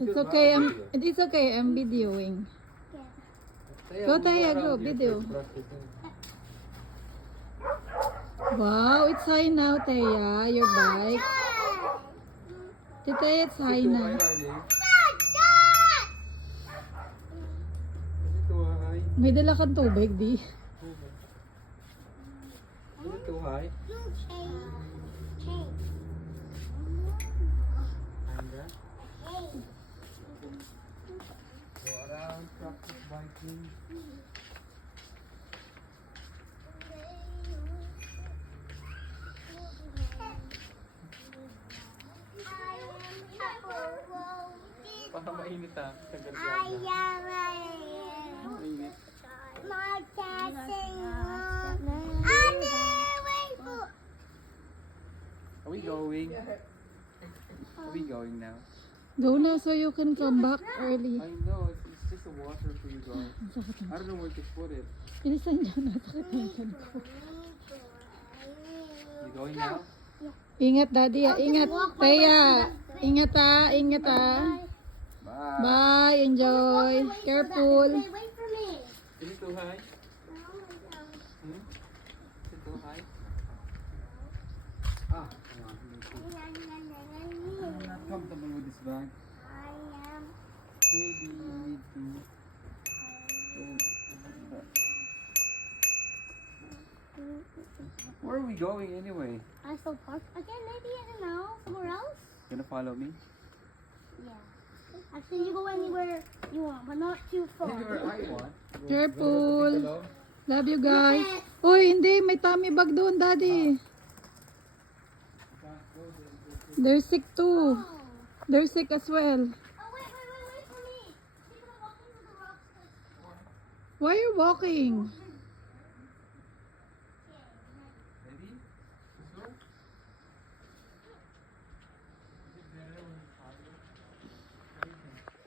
It's okay. It's okay. I'm videoing. Go Taya, go video. Wow, it's high now, Taya. Your bike. Taya, it's high now. May dala kang tubig, di? Is it too high? Kinda. Go around, practice biking. Baka mainit tagal yan. Mainit. Are we going? Are we going now? Go na so you can come back early. I know, it's just a water for you guys. Ang sakit I don't know where to put it. Bilisan niyo na. Sakit na yan ko. You going now? Ingat, Daddy. Ingat. Taya. Ingat Ingat Bye. Bye. Enjoy. Careful. Wait for me. Is it too high? Hmm? Is it too high? Ah, I'm not comfortable with this bag. Maybe you need to. Where are we going anyway? I still park again, maybe, I don't know. Somewhere else? Gonna follow me? Yeah. Actually, you go anywhere you want, but not too far. Anywhere I want. Careful. Love you guys. Uy, hindi. May tummy bag doon, Daddy. They're sick too. Oh. They're sick as well. Oh, wait for me. People are walking to the rocks. Why are you walking?